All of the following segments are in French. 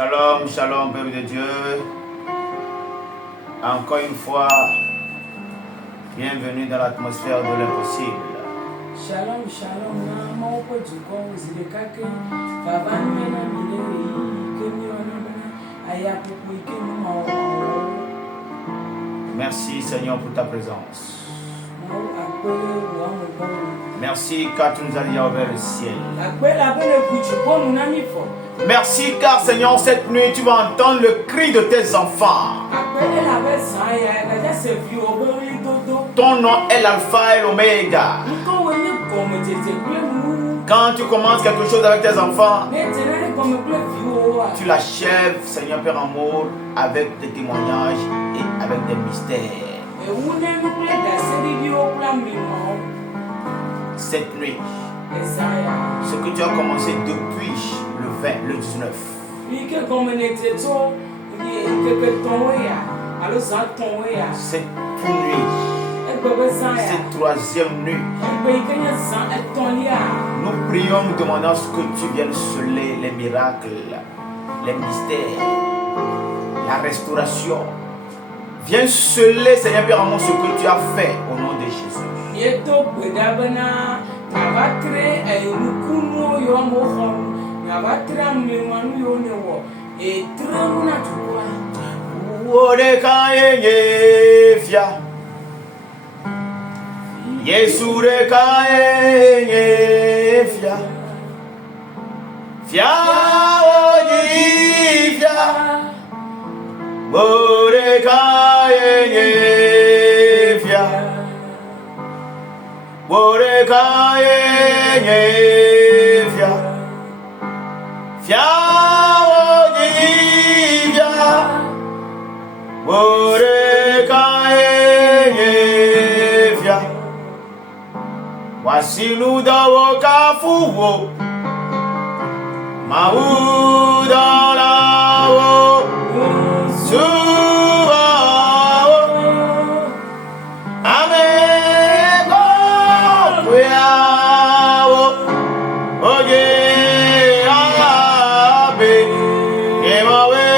Shalom, shalom, peuple de Dieu. Encore une fois, bienvenue dans l'atmosphère de l'impossible. Shalom, shalom. Merci Seigneur pour ta présence. Merci car tu nous as déjà ouvert le ciel. Merci car Seigneur, cette nuit tu vas entendre le cri de tes enfants. Ton nom est l'alpha et l'oméga. Quand tu commences quelque chose avec tes enfants, tu l'achèves, Seigneur Père Amour, avec des témoignages et avec des mystères. Cette nuit, ce que tu as commencé depuis le 20, le 19, cette nuit, cette troisième nuit, nous prions, nous demandons ce que tu viennes sceller les miracles, les mystères, la restauration. Viens sceller, Seigneur Père Amour, ce que tu as fait au nom de Jésus. Wasilu dawo kafuwo Mauda lawo Subawo Amego Kuyawo Oge Abe Gemawe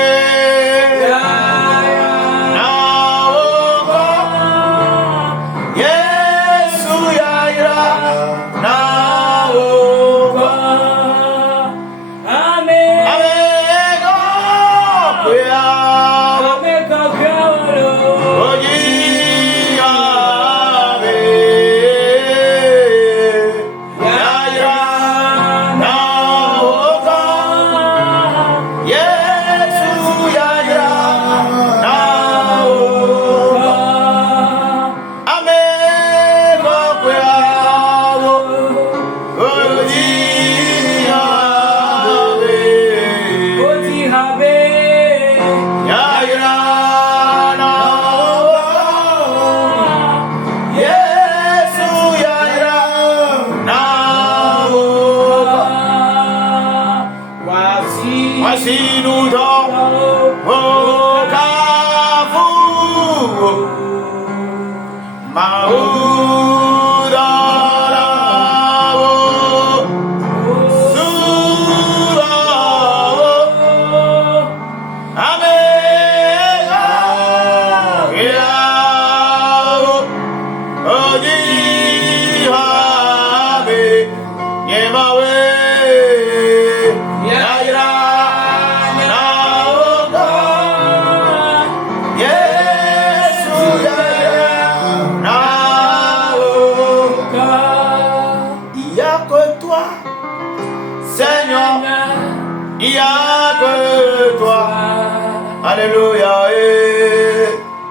Alléluia,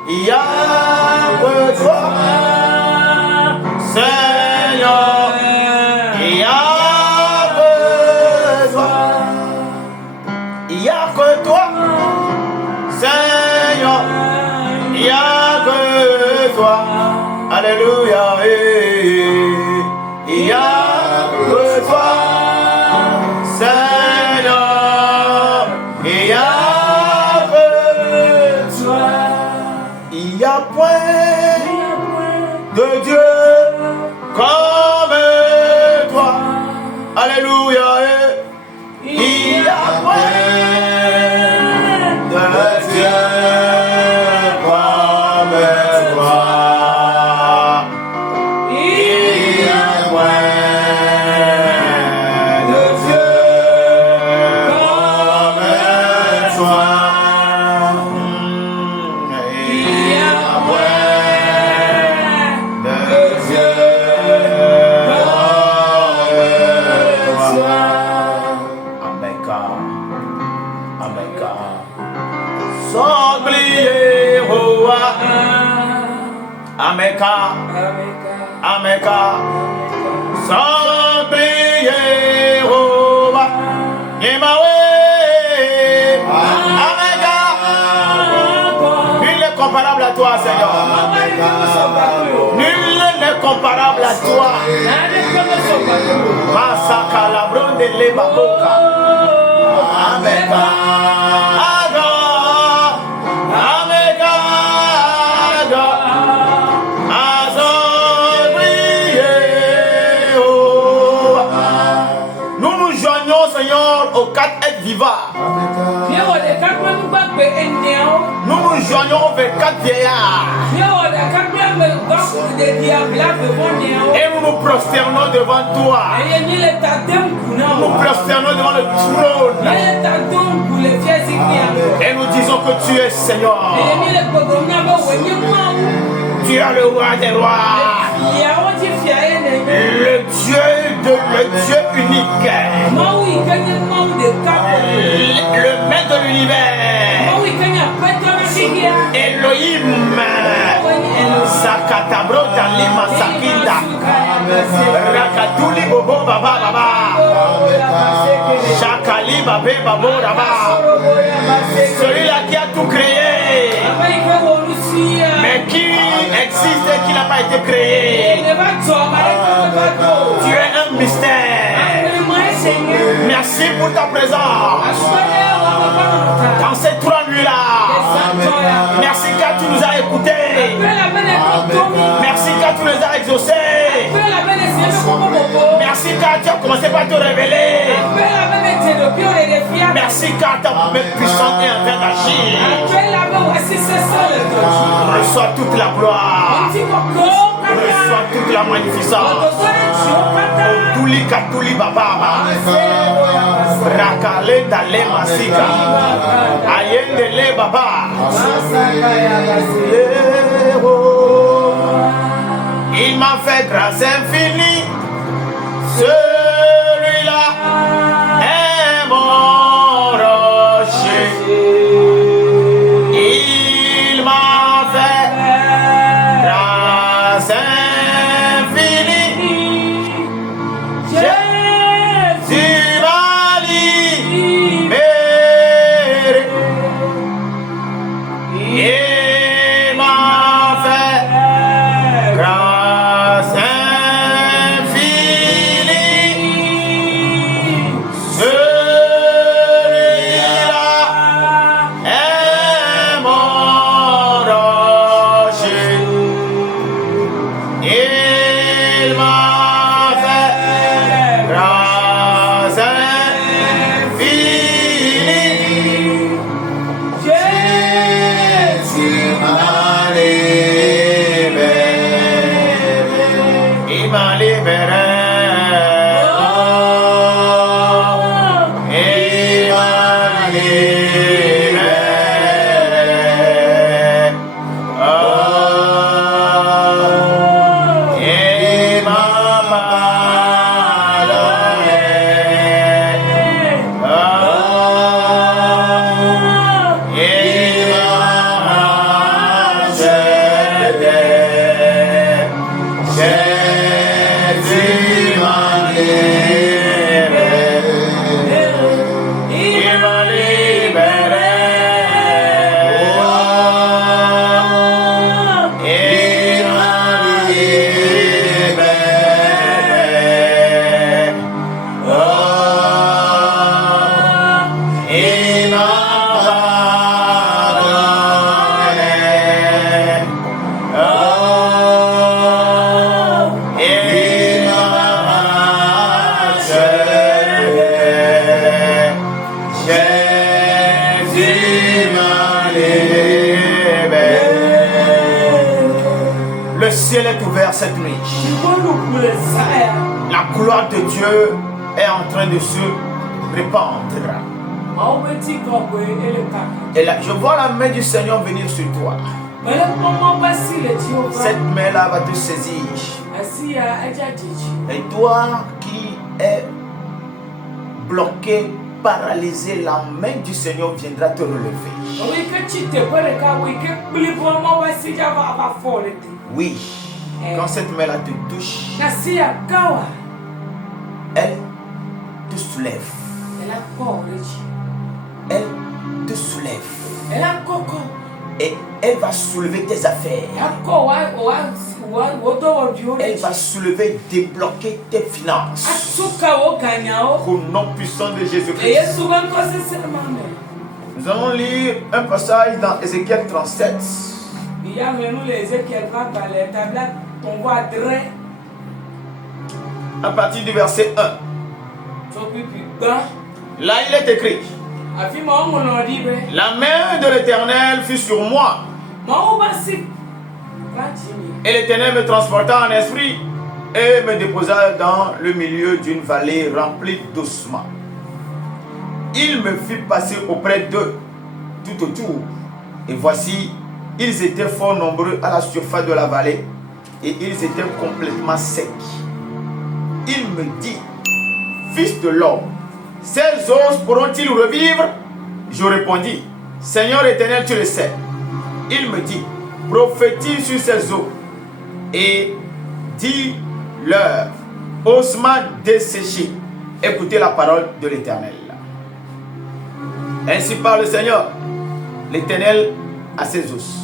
il y a que toi, Seigneur, il y a que toi, il y a que toi, Seigneur, il y a que toi, Alléluia, il y a que toi, Seigneur, il y a point de Dieu comme toi. Alléluia. Il y a point Ameka. Sanglier, oh, Ameka. Ameka. Sanglier, oh, Yemawe. Ameka. Nul n'est comparable à toi, Seigneur. Nul n'est comparable à toi. Masaka la bronde le baboka. Ameka. Nous nous joignons, Seigneur, aux quatre êtres vivants. Nous nous joignons vers quatre vieillards. Et nous nous prosternons devant toi. Nous nous prosternons devant le trône. Et nous disons que tu es Seigneur. Tu es le roi des rois. Le Dieu unique. Le maître de l'univers. Elohim. Sakatabro Dalima Sakinda. Rakatuli Bobo Baba Baba. Chakali Babé Babo Baba. Celui-là qui a tout créé. Mais qui existe et qui n'a pas été créé. Tu es un mystère. Merci pour ta présence dans ces 3 nuits-là. Merci car tu nous as écoutés. Merci car tu nous as exaucés. Merci car tu as commencé par te révéler. Merci car ta main puissante est en train d'agir. Reçois toute la gloire. Reçois toute la magnificence. Tuli Katuli Baba. Rakale Dale Masika. Ayendele Baba. Il m'a fait grâce infinie. Celui-là est mon rocher. Il m'a fait grâce infinie. Jésus m'a libéré. Il m'a fait grâce infinie. Celui-là est mon rocher. Il m'a fait grâce infinie. Jésus m'a libéré. Il m'a libéré. Il m'a libéré. Il m'a pardonné. Il m'a racheté. Jésus m'a libéré. Il m'a libéré. Il m'a libéré. Il m'a pardonné. Il m'a racheté. Jésus m'a libéré. Le ciel est ouvert cette nuit. La gloire de Dieu est en train de se répandre. Et là, je vois la main du Seigneur venir sur toi. Cette main-là va te saisir. Et toi qui es bloqué paralysé, la main du Seigneur viendra te relever. Oui, quand cette main-là te touche, elle te soulève. Elle te soulève. Et elle va soulever tes affaires. Elle va soulever, débloquer tes finances. Au nom puissant de Jésus-Christ. Nous allons lire un passage dans Ézéchiel 37. À partir du verset 1. Là, il est écrit: la main de l'Éternel fut sur moi. Et l'Éternel me transporta en esprit et me déposa dans le milieu d'une vallée remplie d'ossements. Il me fit passer auprès d'eux tout autour. Et voici, ils étaient fort nombreux à la surface de la vallée et ils étaient complètement secs. Il me dit: fils de l'homme, ces os pourront-ils revivre? Je répondis: Seigneur éternel, tu le sais. Il me dit: prophétise sur ces os et dis-leur, ossements desséchés, écoutez la parole de l'Éternel. Ainsi parle le Seigneur, l'Éternel à ses os.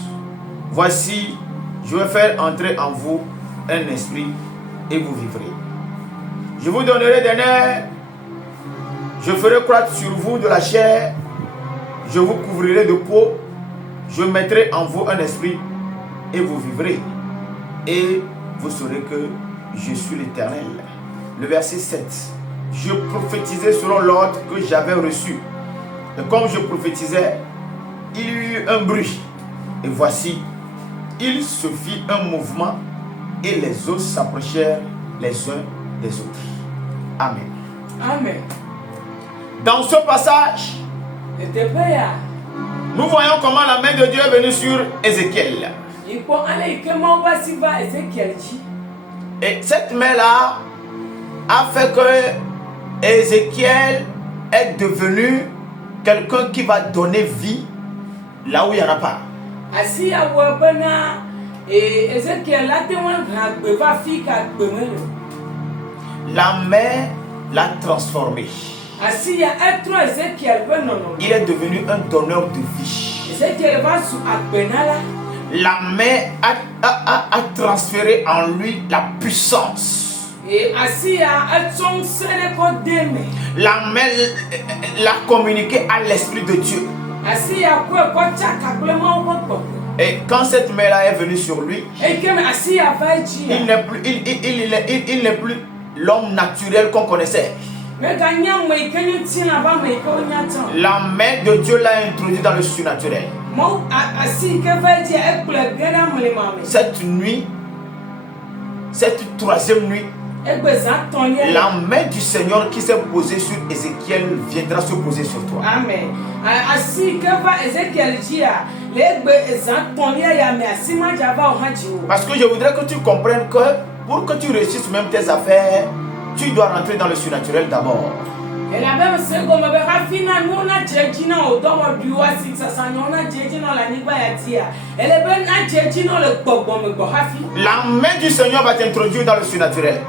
Voici, je vais faire entrer en vous un esprit et vous vivrez. Je vous donnerai des nerfs, je ferai croître sur vous de la chair, je vous couvrirai de peau, je mettrai en vous un esprit et vous vivrez. Et vous saurez que je suis l'Éternel. Le verset 7. Je prophétisais selon l'ordre que j'avais reçu. Et comme je prophétisais, il y eut un bruit. Et voici, il se fit un mouvement et les os s'approchèrent les uns des autres. Amen. Amen. Dans ce passage, nous voyons comment la main de Dieu est venue sur Ézéchiel. Et cette main-là a fait que Ézéchiel est devenu quelqu'un qui va donner vie là où il n'y en a pas. La main l'a transformé. Il est devenu un donneur de vie. La main a transféré en lui la puissance. La main l'a communiqué à l'Esprit de Dieu. Et quand cette main-là est venue sur lui, il n'est plus l'homme naturel qu'on connaissait. La main de Dieu l'a introduit dans le surnaturel. Cette nuit, cette troisième nuit, la main du Seigneur qui s'est posée sur Ézéchiel viendra se poser sur toi. Amen. Parce que je voudrais que tu comprennes que pour que tu réussisses même tes affaires, tu dois rentrer dans le surnaturel d'abord. La main du Seigneur va t'introduire dans le surnaturel.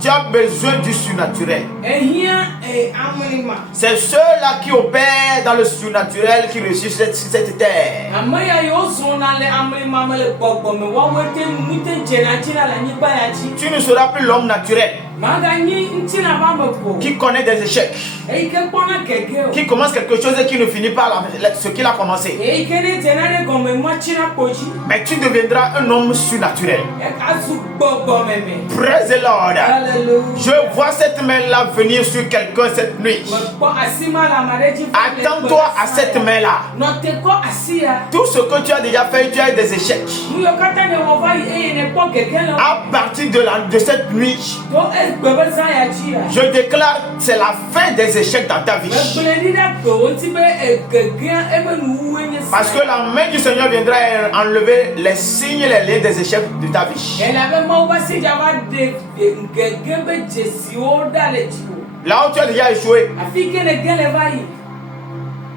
Tu as besoin du surnaturel. C'est ceux-là qui opèrent dans le surnaturel qui réussissent cette terre. Tu ne seras plus l'homme naturel qui connaît des échecs, qui commence quelque chose et qui ne finit pas ce qu'il a commencé. Mais tu deviendras un homme surnaturel. Praise the Lord. Je vois cette main-là venir sur quelqu'un cette nuit. Attends-toi à cette main-là. Tout ce que tu as déjà fait, tu as eu des échecs. À partir de cette nuit, je déclare c'est la fin des échecs dans ta vie. Parce que la main du Seigneur viendra enlever les signes et les liens des échecs de ta vie. Là où tu as déjà échoué, Afi que ne gele va yi.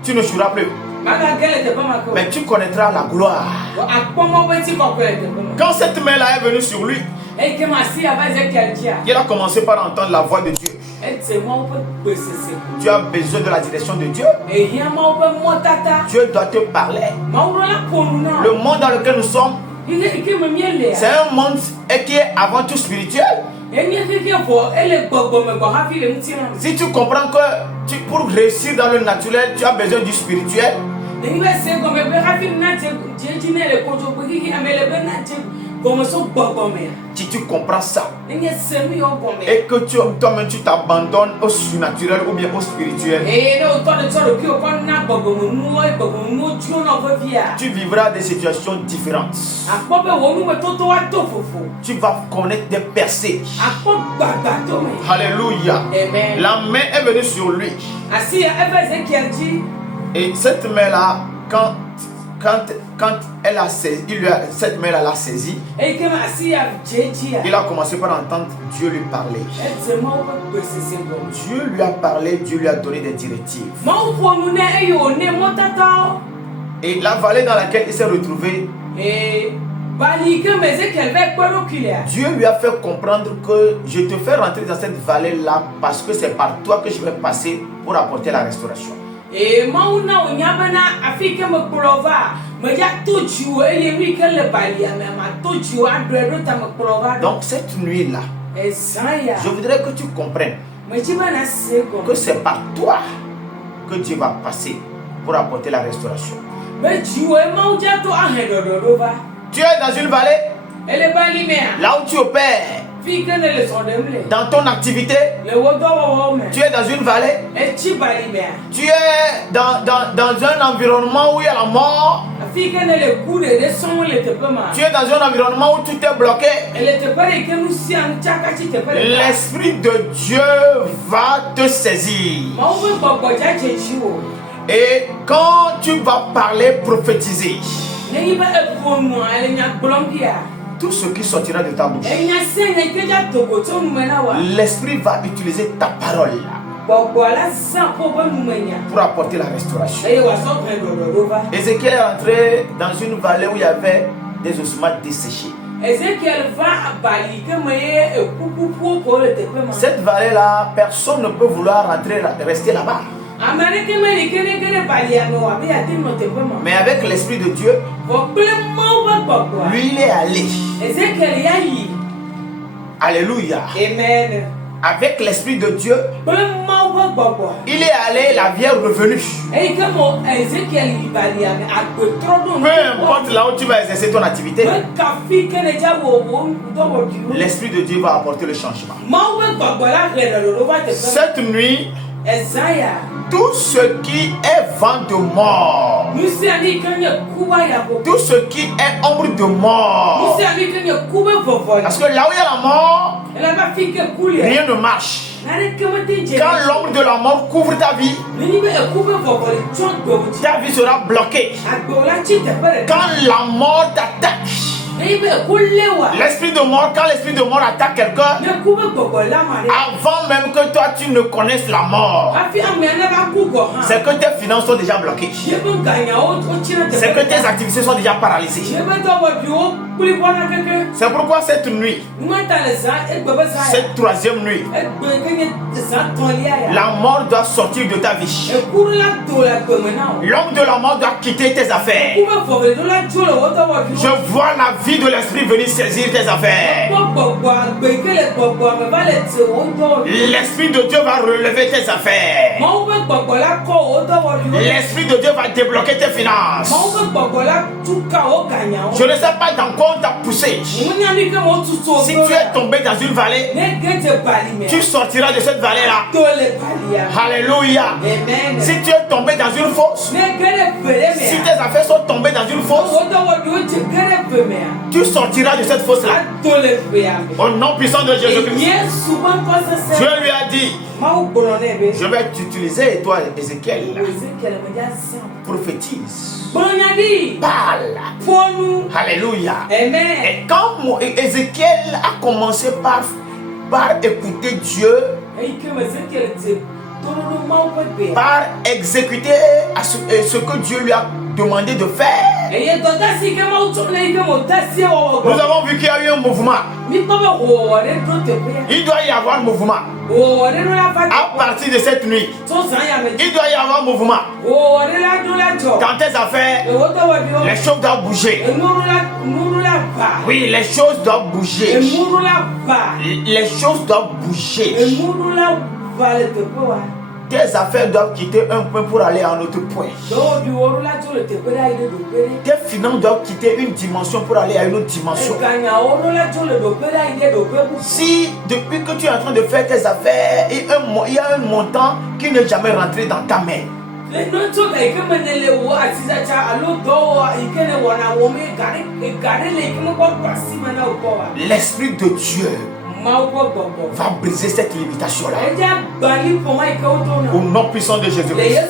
tu n'échoueras plus. Maga gele te bama ko. Mais tu connaîtras la gloire. Akpomo beti ko ko te bama. Quand cette main-là est venue sur lui, E ke ma si aba Ezekiel dia. il a commencé par entendre la voix de Dieu. E te mo pe besese. Tu as besoin de la direction de Dieu. E hia mo pe motata. Dieu doit te parler. Ma uro la ponu na. Le monde dans lequel nous sommes, Ike me miele. c'est un monde qui est avant tout spirituel. E ni fi ke fo ele gbogbo me gbo ha fi le mti na. Si tu comprends que pour réussir dans le naturel, tu as besoin du spirituel, E ni be se go me be ha fi na te je ne le kojo ko ki amele be na te go so gbogbo me. si tu comprends ça, E ni se mi yo go me. et que toi-même tu t'abandonnes au surnaturel ou bien au spirituel, E no to de to ki o ko na gbogbo mu ju na go via. tu vivras des situations différentes. Akpo be wo mu me to wa to fofo. Tu vas connaître des percées. Akpo gbagba to me. Alléluia. Amen. La main est venue sur lui. Asi ebe Ezekiel dit. Et cette main-là, quand elle a saisi, cette main-là l'a saisi, E ke ma asi ya jeji il ya. a commencé par entendre Dieu lui parler. E te mo pe besese go. Dieu lui a parlé, Dieu lui a donné des directives. Ma po mu ne e yo ne motata. Et la vallée dans laquelle il s'est retrouvé, E bali ke me Ezekiel ve kwero kilia. Dieu lui a fait comprendre que je te fais rentrer dans cette vallée-là parce que c'est par toi que je vais passer pour apporter la restauration. E mauna onyabana afike me prova me ya toju e yemi ke le bali me ma toju adredo ta me prova. Donc cette nuit-là, E saya je voudrais que tu comprennes me jibana sego. que c'est par toi que Dieu va passer pour apporter la restauration. Me jiwe mauja to ahedodo va. Tu es dans une vallée, Ele bali me a. là où tu opères, Fike ne le sondemle. dans ton activité, Le wodo wo me. tu es dans une vallée, E chi bali me a. tu es dans un environnement où il y a la mort, Afike ne le kude de son le te pema. tu es dans un environnement où tout est bloqué. Ele te pare ke musi an chaka chi te pare. L'Esprit de Dieu va te saisir. Ma wo gbogbo ja chechi wo. Et quand tu vas parler, prophétiser, Ne yiba e fonu ale nya gblongia. tout ce qui sortira de ta bouche, E nya se ne ke ja togo to mu na wa. l'Esprit va utiliser ta parole Gbogbo la san ko be mu menya. pour apporter la restauration. E wa so pe do va. Ézéchiel est entré dans une vallée où il y avait des ossements desséchés. Ezekiel va bali ke me e kuku ko le te pema. Cette vallée-là, personne ne peut vouloir rester là-bas. Amane ke me ni ke ne ke ne bali ame wa be ati no te pema. Mais avec l'Esprit de Dieu, Ko ple mo ba gbogbo. lui, il est allé. Ezekiel ya yi. Alléluia. Amen. Avec l'Esprit de Dieu, Ple mo ba gbogbo. il est allé, la vie est revenue. E ke mo Ezekiel yi bali ame agbe tro do. Peu importe là où tu vas exercer ton activité, Me ka fi ke ne ja wo do wo di. l'Esprit de Dieu va apporter le changement. Mo be gbogbo la re do va te pema. Cette nuit, Isaiah. tout ce qui est vent de mort, Musi ani ke ne kuba ya ko. tout ce qui est ombre de mort, Musi ani ke ne kuba vovo. parce que là où il y a la mort, Elle a pas fait que couler. rien ne marche. N'allez que me dire. Quand l'ombre de la mort couvre ta vie, ta vie sera bloquée. Quand la mort t'attaque, l'esprit de mort, quand l'esprit de mort attaque quelqu'un, avant même que toi tu ne connaisses la mort, c'est que tes finances sont déjà bloquées. C'est que tes activités sont déjà paralysées. C'est pourquoi cette nuit, cette troisième nuit, la mort doit sortir de ta vie. L'homme de la mort doit quitter tes affaires. Je vois la vie de l'esprit venir saisir tes affaires. L'esprit de Dieu va relever tes affaires. L'esprit de Dieu va débloquer tes finances. Je ne sais pas dans quoi on t'a poussé. Si tu es tombé dans une vallée, tu sortiras de cette vallée-là. Alléluia. Si tu es tombé dans une fosse, si tes affaires sont tombées dans une fosse, tu sortiras de cette fosse-là. Au nom puissant de Jésus-Christ. Dieu lui a dit, je vais t'utiliser, et toi, Ézéchiel, prophétise. Parle. Alléluia. Et quand Ézéchiel a commencé par écouter Dieu, par exécuter ce que Dieu lui a demandé de faire. Nous avons vu qu'il y a eu un mouvement. Il doit y avoir un mouvement. À partir de cette nuit, il doit y avoir un mouvement. Dans tes affaires, les choses doivent bouger. Oui, les choses doivent bouger. Les choses doivent bouger. Tes affaires doivent quitter un point pour aller à un autre point. Tes finances doivent quitter une dimension pour aller à une autre dimension. Si depuis que tu es en train de faire tes affaires, il y a un montant qui n'est jamais rentré dans ta main, l'Esprit de Dieu va briser cette limitation-là. Au nom puissant de Jésus-Christ.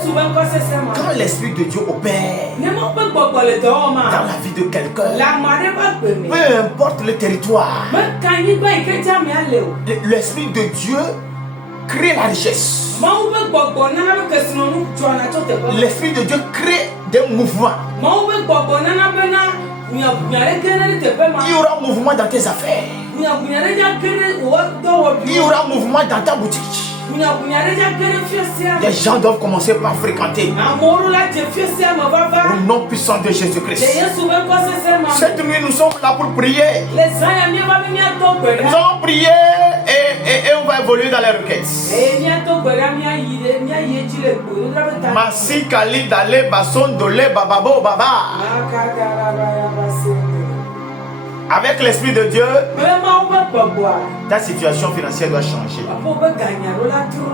Quand l'Esprit de Dieu opère dans la vie de quelqu'un, peu importe le territoire, l'Esprit de Dieu crée la richesse. L'Esprit de Dieu crée des mouvements. Il y aura un mouvement dans tes affaires. Il y aura un mouvement dans ta boutique. Les gens doivent commencer par fréquenter. Au nom puissant de Jésus-Christ. Cette nuit, nous sommes là pour prier. Nous allons prier et on va évoluer dans les requêtes. Masi Kali Dale Bason Dole Bababo Baba. Avec l'Esprit de Dieu, ta situation financière doit changer.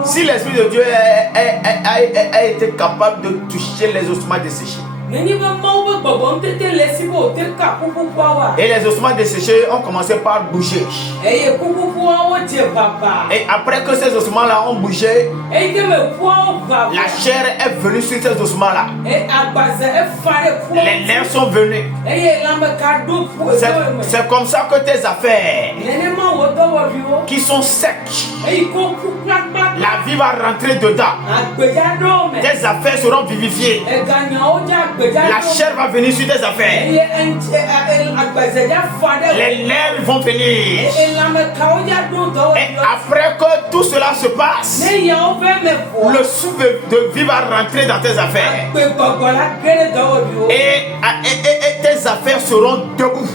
Si l'Esprit de Dieu a été capable de toucher les ossements desséchés, et les ossements desséchés ont commencé par bouger. Et après que ces ossements-là ont bougé, la chair est venue sur ces ossements-là. Les nerfs sont venus. C'est comme ça que tes affaires qui sont secs, la vie va rentrer dedans. Tes affaires seront vivifiées. La chair va venir sur tes affaires. Les nerfs vont venir. Et après que tout cela se passe, le souffle de vie va rentrer dans tes affaires. Et tes affaires seront debout.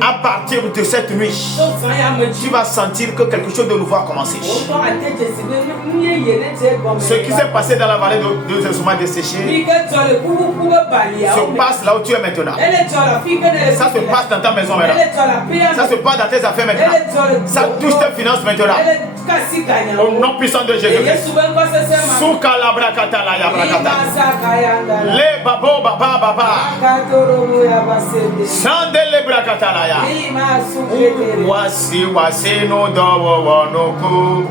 À partir de cette nuit, tu vas sentir que quelque chose de nouveau a commencé. Ce qui s'est passé dans la vallée de ossements desséchés se passe là où tu es maintenant. Ça se passe dans ta maison maintenant. Ça se passe dans tes affaires maintenant. Ça touche tes finances maintenant. Au nom puissant de Jésus-Christ. Souka la brakata la ya brakata. Le babo baba baba. Sandele brakatalaya. Wasi wasi no dawo wanoku.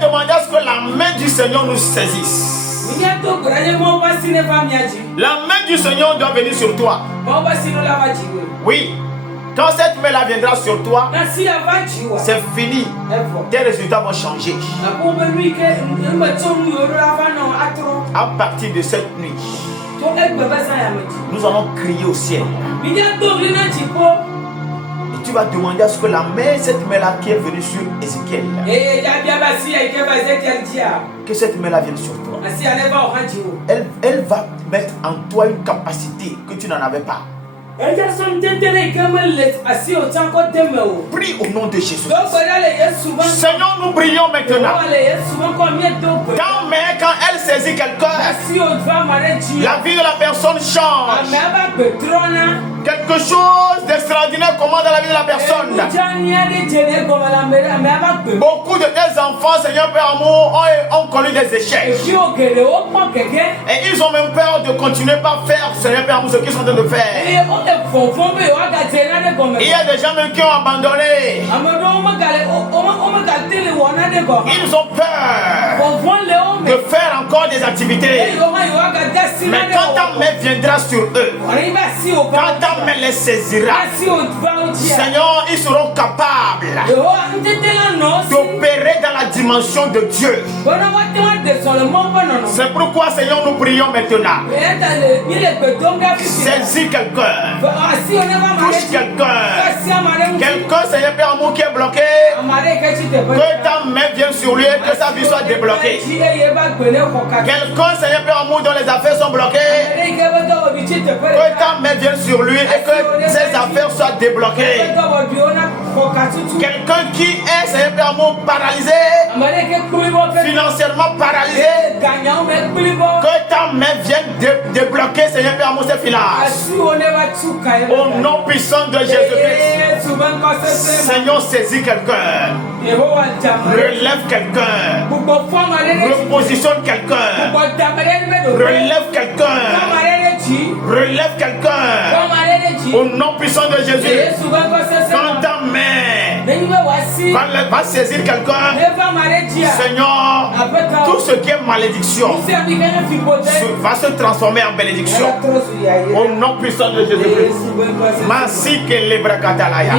demander à ce que la main du Seigneur nous saisisse. La main du Seigneur doit venir sur toi. Oui. Quand cette main-là viendra sur toi, c'est fini. Tes résultats vont changer. À partir de cette nuit, nous allons crier au ciel. Et tu vas demander à ce que la main, cette main-là qui est venue sur Ézéchiel, que cette main-là vienne sur toi. Elle va mettre en toi une capacité que tu n'en avais pas. Prie au nom de Jésus. Seigneur, nous prions maintenant. Quand elle saisit quelqu'un, la vie de la personne change. Quelque chose d'extraordinaire commence dans la vie de la personne. Beaucoup de tes enfants, Seigneur Père Amour, ont connu des échecs. Et ils ont même peur de continuer par faire, Seigneur Père Amour, ce qu'ils sont en train de faire. Il y a des gens même qui ont abandonné. Ils ont peur de faire encore des activités. Mais quand ta main viendra sur eux, quand ta main les saisira, Seigneur, ils seront capables d'opérer dans la dimension de Dieu. C'est pourquoi, Seigneur, nous prions maintenant. Saisis quelqu'un. Touche quelqu'un. Quelqu'un, Seigneur Père Amour, qui est bloqué. Que ta main vienne sur lui et que sa vie soit débloquée. Quelqu'un, Seigneur Père Amour, dont les affaires sont bloquées. Que ta main vienne sur lui et que ses affaires soient débloquées. Quelqu'un qui est, Seigneur Père Amour, paralysé, financièrement paralysé. Que ta main vienne débloquer, Seigneur Père Amour, ses finances. Au nom puissant de Jésus-Christ. Seigneur, saisis quelqu'un. Relève quelqu'un. Repositionne quelqu'un. Relève quelqu'un. Relève quelqu'un. Au nom puissant de Jésus. Quand ta main va saisir quelqu'un, Seigneur, tout ce qui est malédiction va se transformer en bénédiction. Au nom puissant de Jésus-Christ. Masike lebrakatalaya.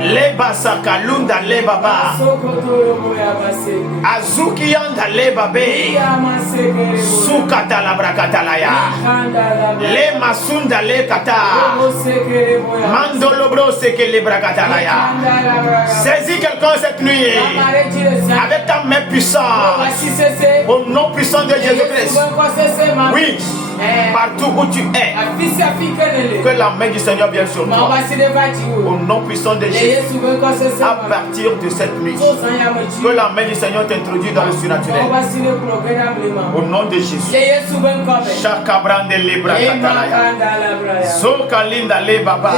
Leba sakalunda lebaba. Azuki yanda lebabe. Sukata labrakatalaya. Le masunda le kata. Mandolobro seke lebrakatalaya. Saisis quelqu'un cette nuit avec ta main puissante. Au nom puissant de Jésus-Christ. Oui. Partout où tu es, que la main du Seigneur vienne sur toi. Au nom puissant de Jésus. À partir de cette nuit, que la main du Seigneur t'introduise dans le surnaturel. Au nom de Jésus. Chakabrande libra katalaya. Zokalinda le baba.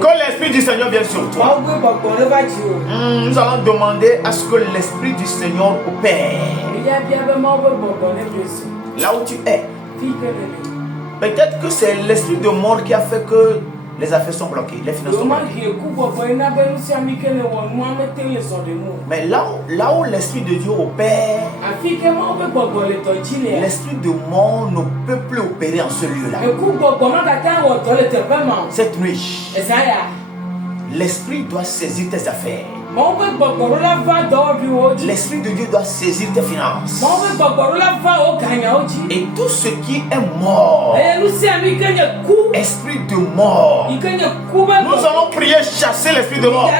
Que l'esprit du Seigneur vienne sur toi. Nous allons demander à ce que l'esprit du Seigneur opère. Là où tu es. Peut-être que c'est l'esprit de mort qui a fait que les affaires sont bloquées, les finances sont bloquées. Mais là où l'esprit de Dieu opère, l'esprit de mort ne peut plus opérer en ce lieu-là. Cette nuit, l'esprit doit saisir tes affaires. L'esprit de Dieu doit saisir tes finances. Et tout ce qui est mort, esprit de mort, nous allons prier chasser l'esprit de mort.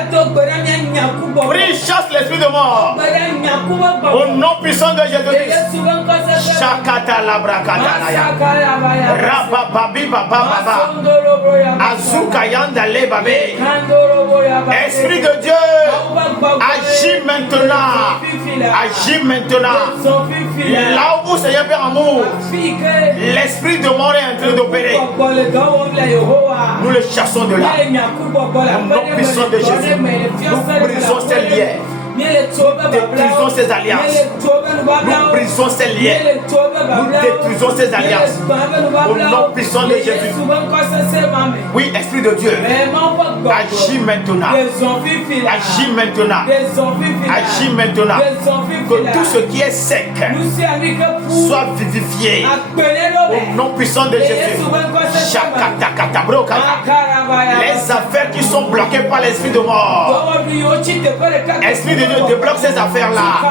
Prie, chasse l'esprit de mort. Au nom puissant de Jésus-Christ. Shakata labrakata. Rabababi bababa. Azuka yanda le babé. Esprit de Dieu. Agis maintenant. Agis maintenant. Là où Seigneur Père Amour, l'esprit de mort est en train d'opérer. Nous le chassons de là. Au nom puissant de Jésus. Nous brisons ces liens. détruisons ces alliances. Nous brisons ces liens. Nous détruisons ces alliances. Au nom puissant de Jésus. Oui, Esprit de Dieu, agis maintenant. Agis maintenant. Agis maintenant. Que tout ce qui est sec soit vivifié. Au nom puissant de Jésus. Les affaires qui sont bloquées par l'esprit de mort. Esprit de Dieu, débloque ces affaires-là.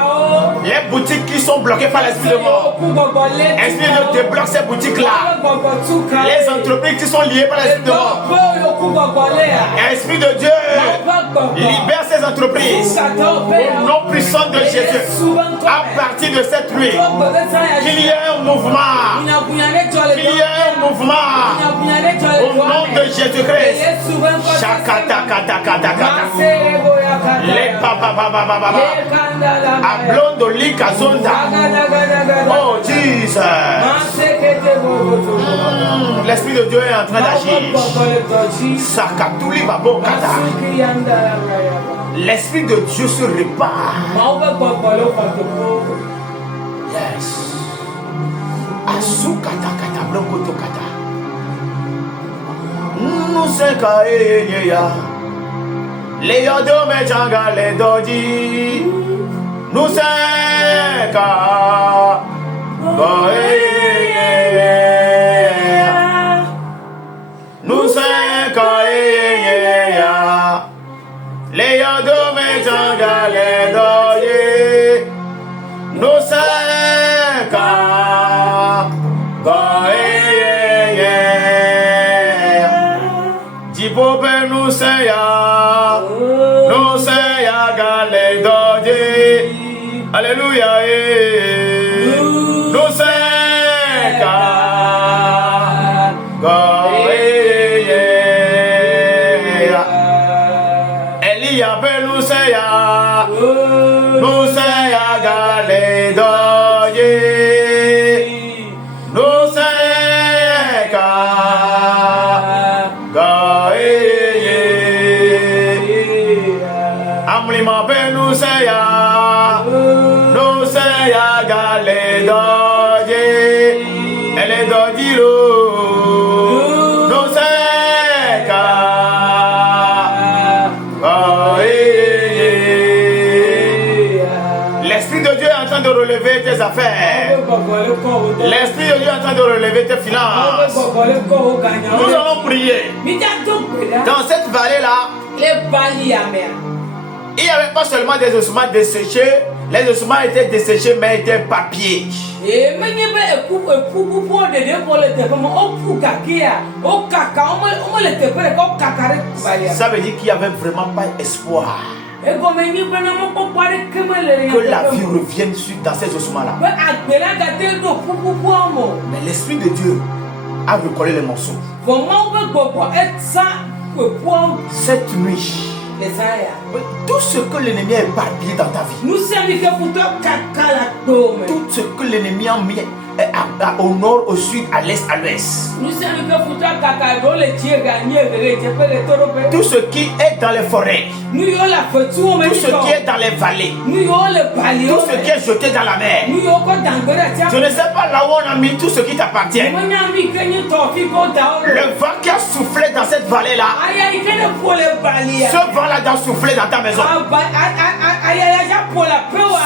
Les boutiques qui sont bloquées par l'esprit de mort. Esprit de Dieu, débloque ces boutiques-là. Les entreprises qui sont liées par l'esprit de mort. Esprit de Dieu, libère ces entreprises. Au nom puissant de Jésus. À partir de cette nuit, qu'il y ait un mouvement. Qu'il y ait un mouvement. Au nom de Jésus-Christ. Les papa. Ablondo likazonda. Oh Jesus. L'Esprit de Dieu est en train d'agir. Sakatuli babo kata. L'Esprit de Dieu se répand. Yes. Asukata kata blokoto kata. Nuseka eyeya. Le yodo me changa le doji. Nuseka. Nuseka eyeya. Le yodo me changa le doji. Nuseka. Jibobe nuseya gale doji. Alléluia. Nuseka Elia benuseya gale doji. Amlima benuseya gale doji. Ele doji lo. L'Esprit de Dieu est en train de relever tes affaires. L'Esprit de Dieu est en train de relever tes finances. Nous allons prier. Dans cette vallée-là, il n'y avait pas seulement des ossements desséchés. Les ossements étaient desséchés, mais étaient papier. Ça veut dire qu'il n'y avait vraiment pas espoir que la vie revienne dans ces ossements-là. Mais l'Esprit de Dieu a recollé les morceaux. Cette nuit, tout ce que l'ennemi a éparpillé dans ta vie, tout ce que l'ennemi a mis au nord, au sud, à l'est, à l'ouest, tout ce qui est dans les forêts, tout ce qui est dans les vallées, tout ce qui est jeté dans la mer, je ne sais pas là où on a mis tout ce qui t'appartient. Le vent qui a soufflé dans cette vallée-là, ce vent-là doit souffler dans ta maison.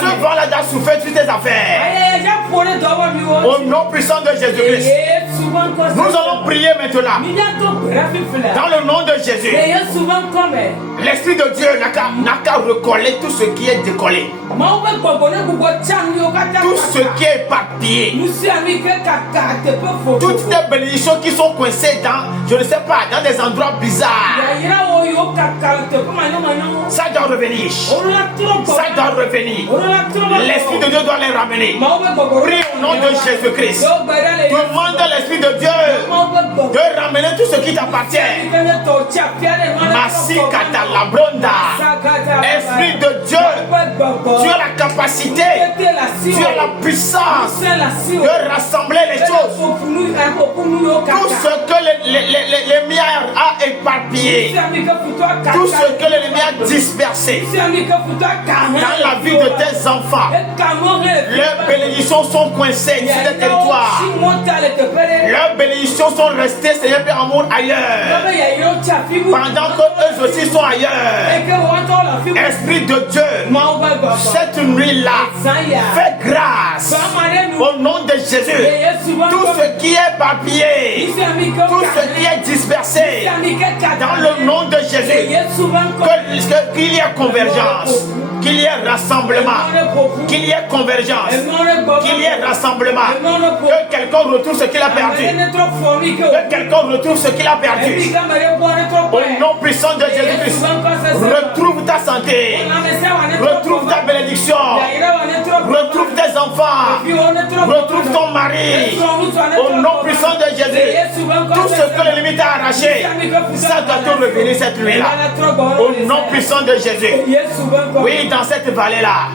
Ce vent-là doit souffler sur tes affaires. Au nom puissant de Jésus-Christ, nous allons prier maintenant. Dans le nom de Jésus, l'Esprit de Dieu n'a qu'à recoller tout ce qui est décollé, tout ce qui est éparpillé, toutes les bénédictions qui sont coincées dans, je ne sais pas, dans des endroits bizarres. Ça doit revenir. Ça doit revenir. L'Esprit de Dieu doit les ramener. Prie au nom de Jésus-Christ. Demande à l'Esprit de Dieu de ramener tout ce qui t'appartient. Massi Katalabronda. Esprit de Dieu, tu es as la capacité, tu as la puissance de rassembler les choses. Tout ce que l'ennemi a éparpillé, tout ce que l'ennemi a dispersé dans la vie de tes enfants, leurs bénédictions sont coincées sur le territoire. Leurs bénédictions sont restées, Seigneur Père Amour, ailleurs. Pendant que eux aussi sont ailleurs. Esprit de Dieu, cette nuit-là, fais grâce au nom de Jésus. Tout ce qui est éparpillé, tout ce qui est dispersé, dans le nom de Jésus, qu'il y ait convergence, qu'il y ait rassemblement, qu'il y ait convergence, qu'il y ait rassemblement, que quelqu'un retrouve ce qu'il a perdu, que quelqu'un retrouve ce qu'il a perdu. Au nom puissant de Jésus-Christ, retrouve ta santé, retrouve ta bénédiction, retrouve tes enfants, retrouve ton mari. Au nom puissant de Jésus, tout ce que l'ennemi t'a arraché, ça doit te revenir cette nuit-là. Au nom puissant de Jésus. Oui, dans cette vallée-là,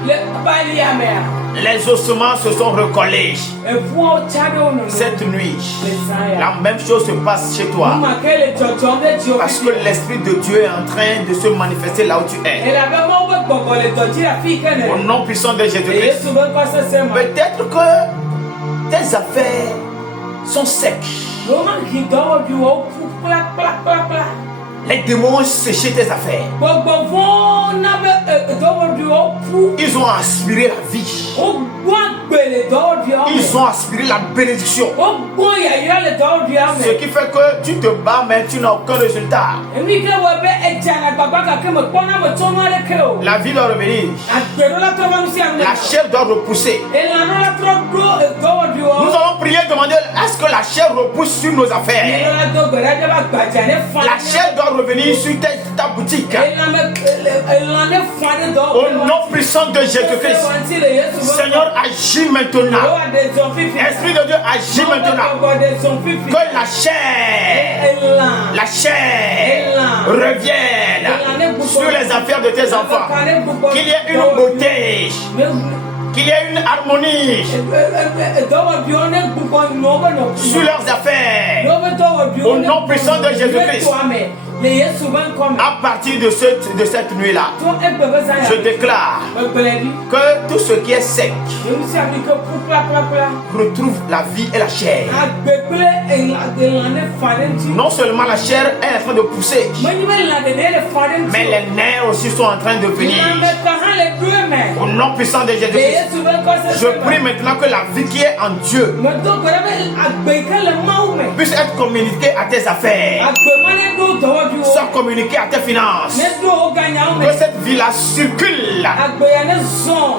les ossements se sont recollés. Cette nuit, la même chose se passe chez toi. Parce que l'Esprit de Dieu est en train de se manifester là où tu es. Au nom puissant de Jésus-Christ. Peut-être que tes affaires sont secs. Les démons ont séché tes affaires. Ils ont aspiré la vie. Ils ont aspiré la bénédiction. Ce qui fait que tu te bats mais tu n'as aucun résultat. La vie doit revenir. La chair doit repousser. Nous allons prier, demander à ce que la chair repousse sur nos affaires. La chair doit revenir sur ta boutique. Au nom puissant de Jésus-Christ. Seigneur, agis maintenant. Esprit de Dieu, agis maintenant. Que la chair revienne sur les affaires de tes enfants. Qu'il y ait une beauté, qu'il y ait une harmonie sur leurs affaires. Au nom puissant de Jésus-Christ. À partir de cette nuit-là, je déclare que tout ce qui est sec retrouve la vie et la chair. Non seulement la chair est en train de pousser, mais les nerfs aussi sont en train de venir. Au nom puissant de Jésus-Christ, je prie maintenant que la vie qui est en Dieu puisse être communiquée à tes affaires, soit communiquée à tes finances, que cette vie-là circule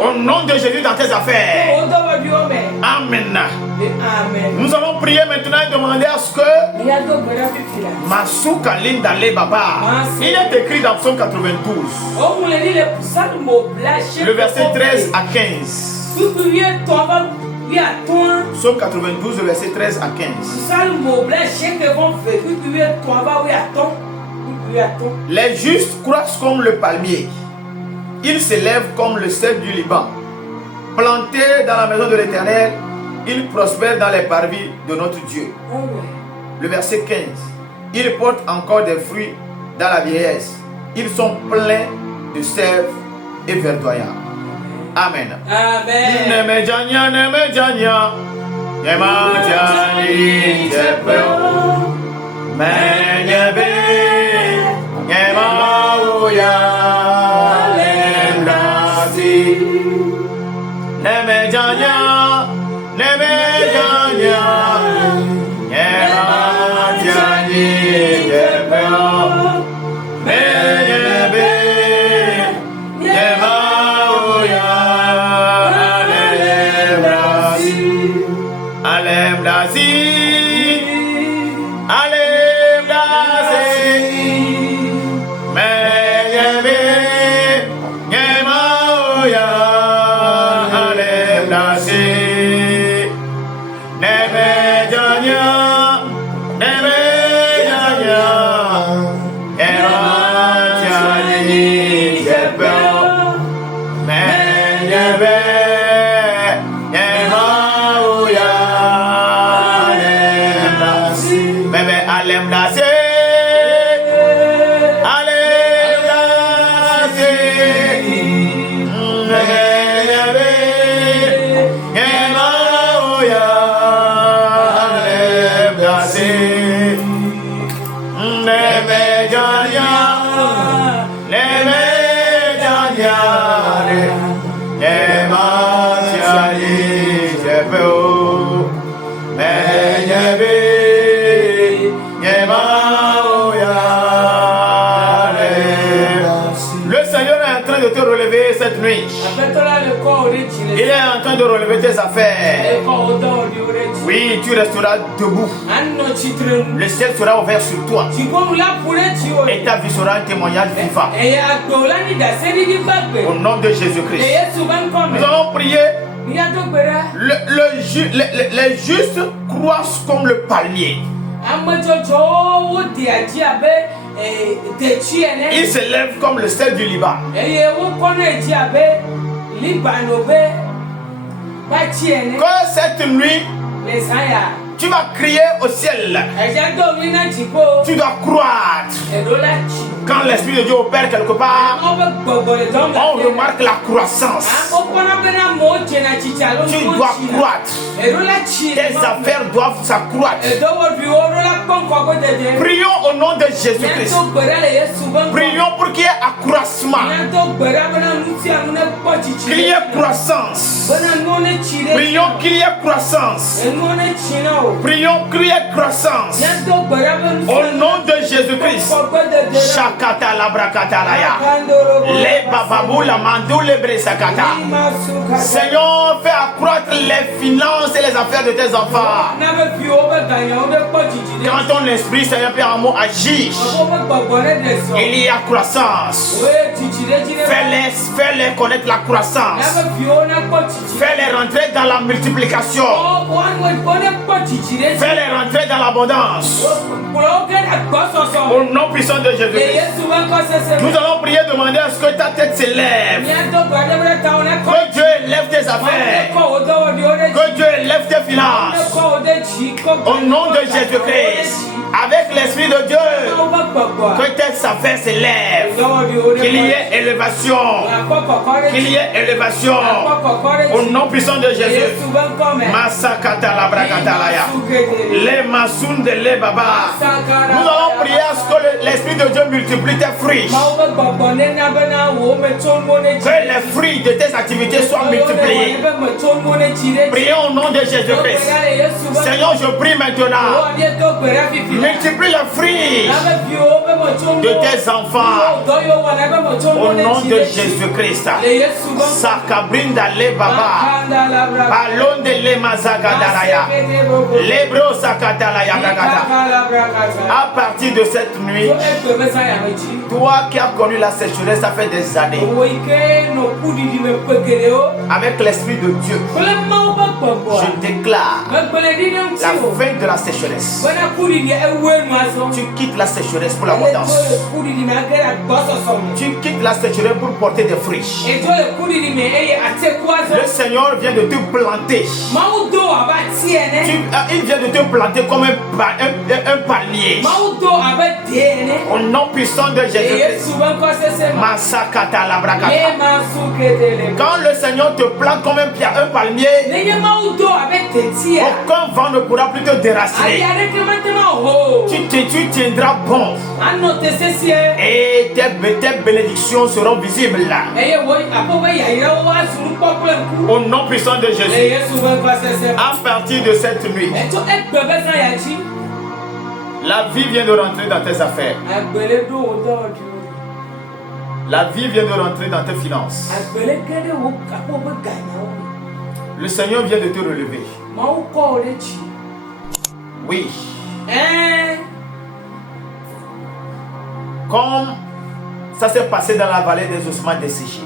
au nom de Jésus dans tes affaires. Amen. Nous allons prier maintenant et demander à ce que Masuka Linda Le Baba, il est écrit dans Psaume 92, le verset 13 à 15. Psaume 92, le verset 13 à 15. Les justes croissent comme le palmier. Ils s'élèvent comme le cèdre du Liban. Plantés dans la maison de l'Éternel, ils prospèrent dans les parvis de notre Dieu. Le verset 15. Ils portent encore des fruits dans la vieillesse. Ils sont pleins de sève et verdoyants. Amen. Yeah. Cette nuit, il est en train de relever tes affaires. Oui, tu resteras debout. Le ciel sera ouvert sur toi. Et ta vie sera un témoignage vivant. Au nom de Jésus-Christ. Nous allons prier. Les justes croissent comme le palmier. Il s'élève comme le sel du Liban. Que cette nuit, tu vas crier au ciel. Tu dois croître. Quand l'Esprit de Dieu opère quelque part, on remarque la croissance. Tu dois croître. Tes affaires doivent s'accroître. Prions au nom de Jésus-Christ. Prions pour qu'il y ait accroissement. Qu'il y ait croissance. Prions qu'il y ait croissance. Prions qu'il y ait croissance. Au nom de Jésus-Christ. Shakata la brakata la ya. Les bababou la mandou le bresakata. Seigneur, fais accroître les finances et les affaires de tes enfants. Quand ton esprit, Seigneur, Père amour, agit, il y a croissance. Fais-les connaître la croissance. Fais-les rentrer dans la multiplication. Fais-les rentrer dans l'abondance. Au nom puissant de Jésus-Christ. Nous allons prier, demander à ce que ta tête s'élève. Que Dieu élève tes affaires. Que Dieu élève tes finances. Au nom de Jésus-Christ. Avec l'Esprit de Dieu. Que tes affaires s'élèvent. Qu'il y ait élévation. Qu'il y ait élévation. Au nom puissant de Jésus. Masakata la brakatalaya. Les masoun de les baba. Nous allons prier à ce que l'Esprit de Dieu multiplie tes fruits. Que les fruits de tes activités soient multipliés. Prions au nom de Jésus-Christ. Seigneur, je prie maintenant. Multiplie les fruits de tes enfants. Au nom de Jésus-Christ. Sakabrinda le baba. Balon de le mazagadalaya. Lebro sakatalaya bragada. À partir de cette nuit, toi qui as connu la sécheresse, ça fait des années, avec l'Esprit de Dieu, je déclare la fin de la sécheresse. Tu quittes la sécheresse pour l'abondance. Tu quittes la sécheresse pour porter des fruits. Le Seigneur vient de te planter. Il vient de te planter comme un palmier. Au nom puissant de Jésus-Christ. Masakata la brakata. Quand le Seigneur te plante comme un palmier, aucun vent ne pourra plus te déraciner. Tu tiendras bon. Et tes bénédictions seront visibles là. Au nom puissant de Jésus. À partir de cette nuit, la vie vient de rentrer dans tes affaires. La vie vient de rentrer dans tes finances. Le Seigneur vient de te relever. Oui. Comme ça s'est passé dans la vallée des ossements desséchés.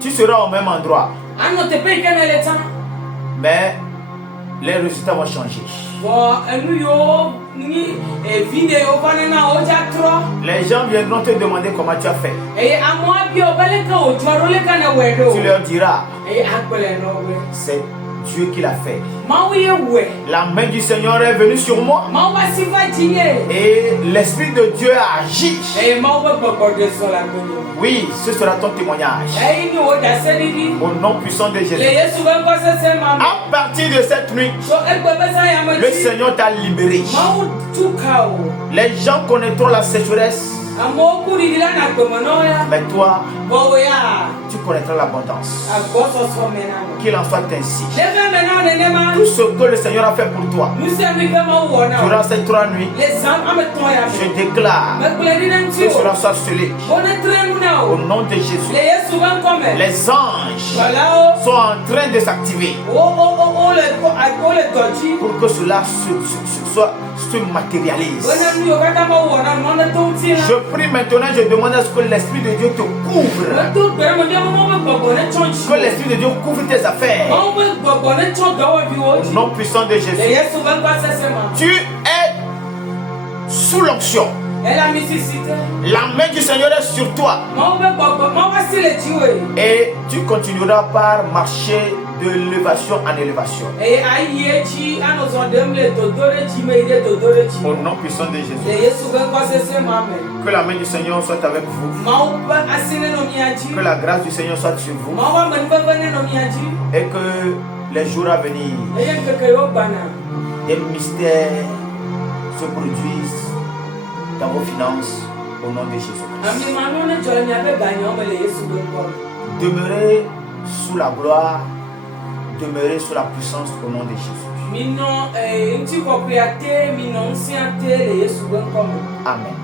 Tu seras au même endroit. Mais les résultats vont changer. Les gens viendront te demander comment tu as fait. Tu leur diras, c'est Dieu qui l'a fait. La main du Seigneur est venue sur moi. Et l'Esprit de Dieu a agi. Oui, ce sera ton témoignage. Au nom puissant de Jésus. À partir de cette nuit, le Seigneur t'a libéré. Les gens connaîtront la sécheresse. Mais toi, tu connaîtras l'abondance. Qu'il en soit ainsi. Tout ce que le Seigneur a fait pour toi durant ces 3 nuits, je déclare que cela soit scellé. Au nom de Jésus, les anges sont en train de s'activer pour que cela se matérialise. Je prie maintenant, je demande à ce que l'Esprit de Dieu te couvre. Que l'Esprit de Dieu couvre tes affaires. Au nom puissant de Jésus. Tu es sous l'onction. La main du Seigneur est sur toi. Et tu continueras par marcher de élévation en élévation. Au nom puissant de Jésus. Que la main du Seigneur soit avec vous. Que la grâce du Seigneur soit sur vous. Et que les jours à venir, des mystères se produisent dans vos finances au nom de Jésus. Demeurez sous la gloire, demeurez sous la puissance au nom de Jésus. Amen.